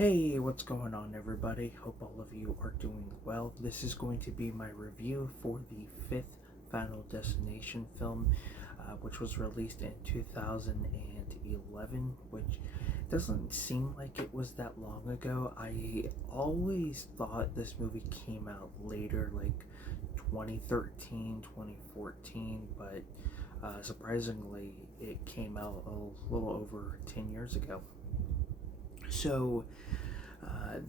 Hey, what's going on, everybody? Hope all of you are doing well. This is going to be my review for the fifth Final Destination film, which was released in 2011, which doesn't seem like it was that long ago. I always thought this movie came out later, like 2013, 2014, but surprisingly, it came out a little over 10 years ago. So,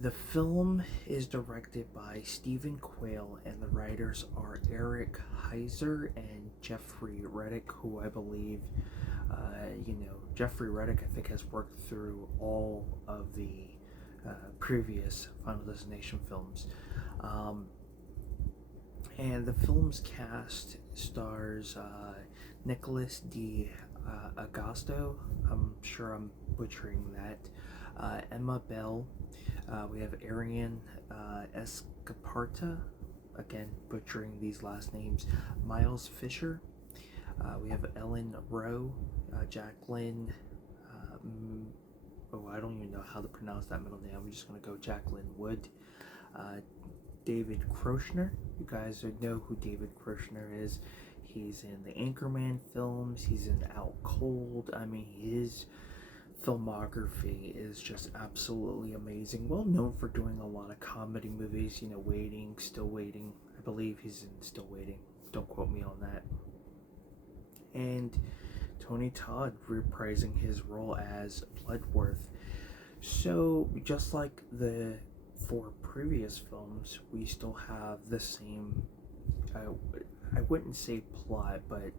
the film is directed by Stephen Quayle, and the writers are Eric Heiser and Jeffrey Reddick, who I believe, Jeffrey Reddick, I think, has worked through all of the previous Final Destination films. Um, and the film's cast stars Nicholas D. Agosto. I'm sure I'm butchering that. Emma Bell. We have Arian Escaparta. Again, butchering these last names. Miles Fisher. We have Ellen Rowe. Jacqueline. I don't even know how to pronounce that middle name. I'm just going to go Jacqueline Wood. Uh, David Koechner. You guys know who David Koechner is. He's in the Anchorman films. He's in Out Cold. I mean, his filmography is just absolutely amazing. Well known for doing a lot of comedy movies. Waiting, Still Waiting. I believe he's in Still Waiting. Don't quote me on that. And Tony Todd reprising his role as Bloodworth. So, just like the four previous films, we still have the same, I wouldn't say plot, but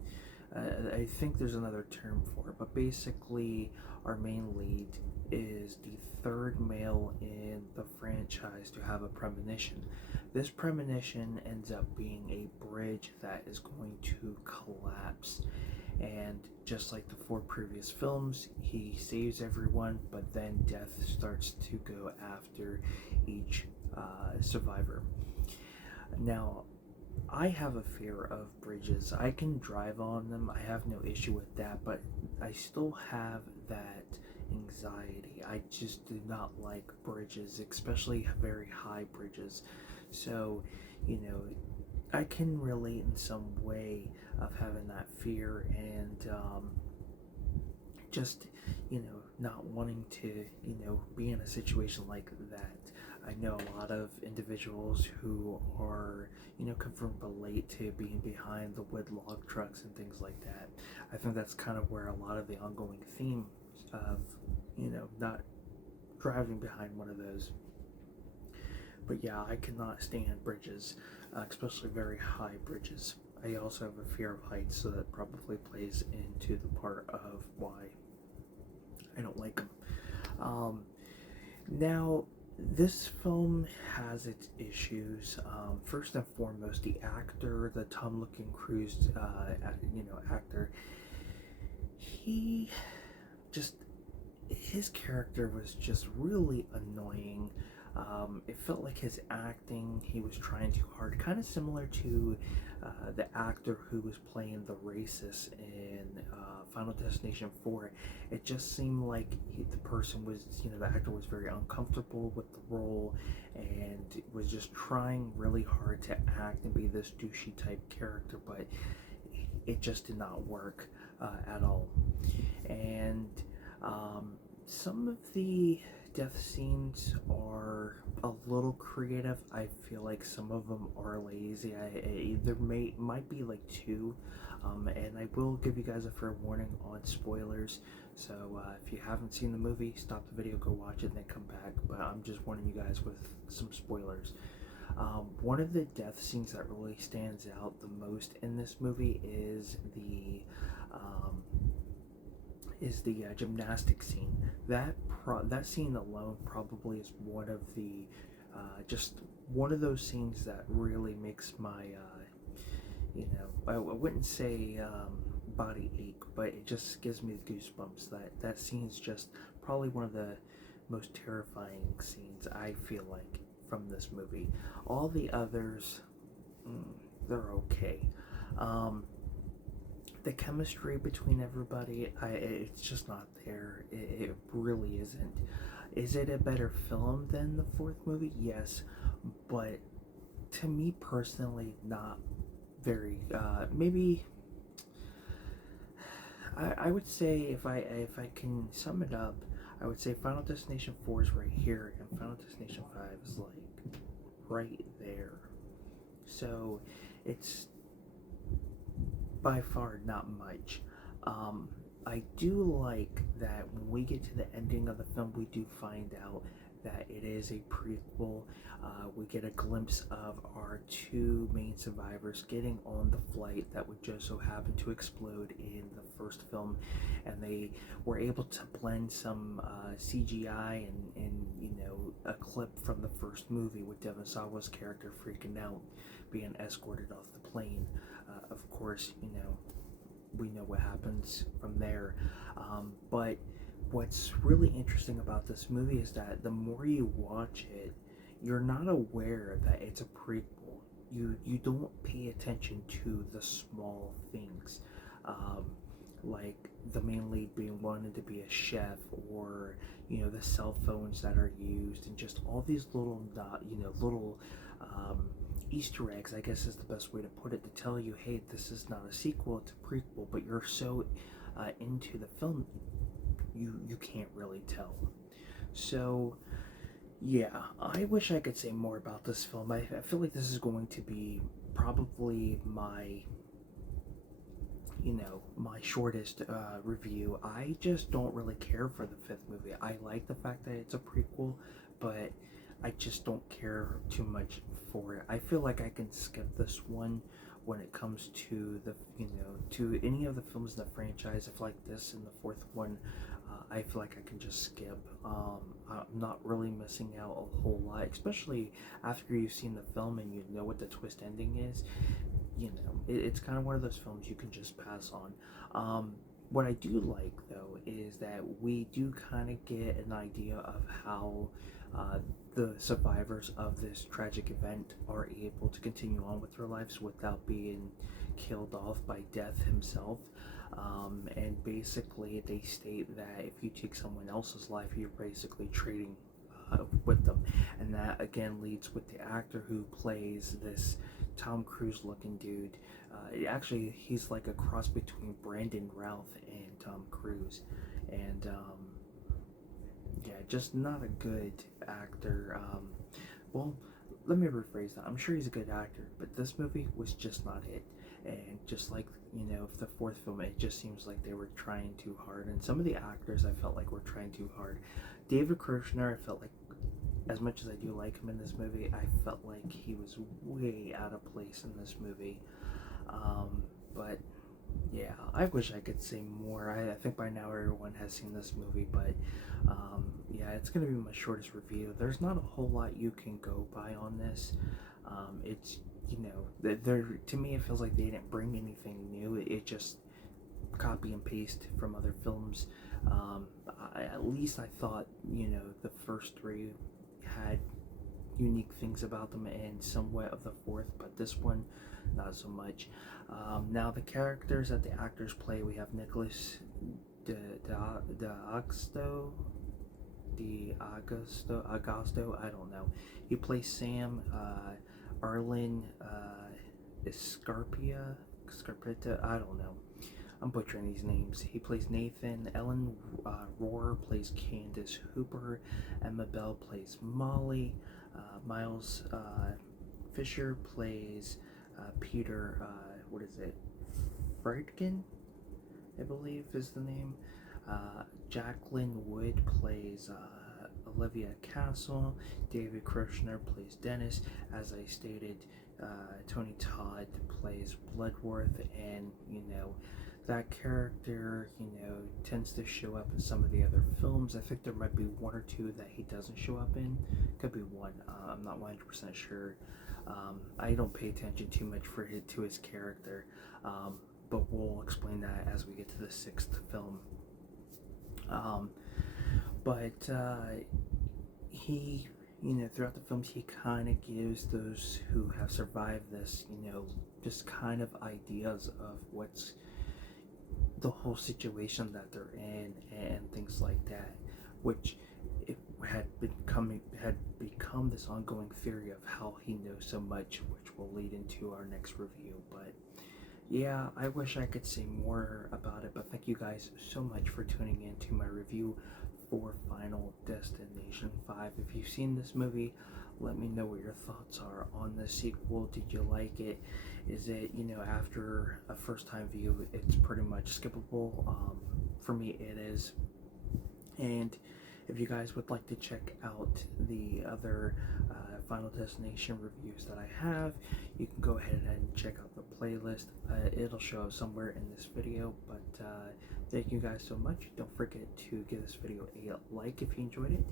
I think there's another term for it. But basically, our main lead is the third male in the franchise to have a premonition. This premonition ends up being a bridge that is going to collapse. And just like the four previous films, he saves everyone, but then death starts to go after each survivor. Now, I have a fear of bridges. I can drive on them, I have no issue with that, but I still have that anxiety. I just do not like bridges, especially very high bridges. So, you know, I can relate in some way of having that fear and just, not wanting to, be in a situation like that. I know a lot of individuals who are, come from relate to being behind the wood log trucks and things like that. I think that's kind of where a lot of the ongoing theme of, not driving behind one of those. But yeah, I cannot stand bridges, especially very high bridges. I also have a fear of heights, so that probably plays into the part of why I don't like them. Now, this film has its issues. First and foremost, the actor, the Tom Looking Cruise, actor, he just, his character was just really annoying. It felt like his acting, he was trying too hard, kind of similar to the actor who was playing the racist in Final Destination 4. It just seemed like the person was, the actor was very uncomfortable with the role and was just trying really hard to act and be this douchey type character, but it just did not work at all. And some of the death scenes are a little creative. I feel like some of them are lazy. There might be like two, and I will give you guys a fair warning on spoilers. So if you haven't seen the movie, stop the video, go watch it, and then come back. But I'm just warning you guys with some spoilers. One of the death scenes that really stands out the most in this movie is the gymnastic scene. That scene alone probably is one of the just one of those scenes that really makes my I wouldn't say body ache, but it just gives me goosebumps. That scene's just probably one of the most terrifying scenes I feel like from this movie. All the others, they're okay. The chemistry between everybody, it's just not there. It really isn't. Is it a better film than the fourth movie? Yes, but to me personally, not very. Maybe I would say if I can sum it up, I would say Final Destination 4 is right here, and Final Destination 5 is like right there. So it's by far not much. Um, I do like that when we get to the ending of the film, we do find out that it is a prequel. We get a glimpse of our two main survivors getting on the flight that would just so happen to explode in the first film, and they were able to blend some CGI and a clip from the first movie with Devon Sawa's character freaking out, being escorted off the plane. Of course, we know what happens from there. But what's really interesting about this movie is that the more you watch it, you're not aware that it's a prequel. You don't pay attention to the small things, um, like the main lead being wanted to be a chef, or the cell phones that are used, and just all these little little um, Easter eggs, I guess is the best way to put it, to tell you, hey, this is not a sequel, it's a prequel, but you're so into the film, you can't really tell. So, yeah, I wish I could say more about this film. I feel like this is going to be probably my shortest review. I just don't really care for the fifth movie. I like the fact that it's a prequel, but I just don't care too much for it. I feel like I can skip this one when it comes to to any of the films in the franchise. I feel like this and the fourth one, I feel like I can just skip. I'm not really missing out a whole lot, especially after you've seen the film and you know what the twist ending is. It's kind of one of those films you can just pass on. What I do like, though, is that we do kind of get an idea of how the survivors of this tragic event are able to continue on with their lives without being killed off by death himself. And basically, they state that if you take someone else's life, you're basically trading with them. And that again leads with the actor who plays this Tom Cruise looking dude. Actually, he's like a cross between Brandon Routh and Tom Cruise. And yeah, just not a good actor. Well, let me rephrase that. I'm sure he's a good actor, but this movie was just not it. And just like, the fourth film, it just seems like they were trying too hard. And some of the actors I felt like were trying too hard. David Kirshner, I felt like, as much as I do like him in this movie, I felt like he was way out of place in this movie. But yeah, I wish I could say more. I think by now everyone has seen this movie, but yeah, it's going to be my shortest review. There's not a whole lot you can go by on this. It's, to me, it feels like they didn't bring anything new. It just copy and paste from other films. At least I thought, the first three had unique things about them, and somewhat of the fourth, but this one, not so much. Now, the characters that the actors play, we have Nicholas D'Agosto, I don't know. He plays Sam. Arlen Scarpetta, I don't know. I'm butchering these names. He plays Nathan. Ellen Rohr plays Candace Hooper. Emma Bell plays Molly. Miles Fisher plays Peter. What is it? Friedkin, I believe is the name. Jacqueline Wood plays Olivia Castle. David Kirshner plays Dennis. As I stated, Tony Todd plays Bloodworth, and that character, tends to show up in some of the other films. I think there might be one or two that he doesn't show up in. Could be one. I'm not 100% sure. I don't pay attention too much to his character, but we'll explain that as we get to the sixth film. But he, throughout the films, he kind of gives those who have survived this, just kind of ideas of what's the whole situation that they're in and things like that, which had become this ongoing theory of how he knows so much, which will lead into our next review. But yeah, I wish I could say more about it, but thank you guys so much for tuning in to my review for Final Destination 5. If you've seen this movie, let me know what your thoughts are on the sequel. Did you like it? Is it, after a first time view, it's pretty much skippable? For me, it is. And if you guys would like to check out the other Final Destination reviews that I have, you can go ahead and check out the playlist. It'll show up somewhere in this video, but thank you guys so much. Don't forget to give this video a like if you enjoyed it,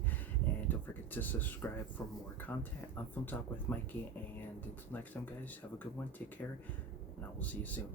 and don't forget to subscribe for more content on Film Talk with Mikey. And until next time, guys, have a good one, take care, and I will see you soon.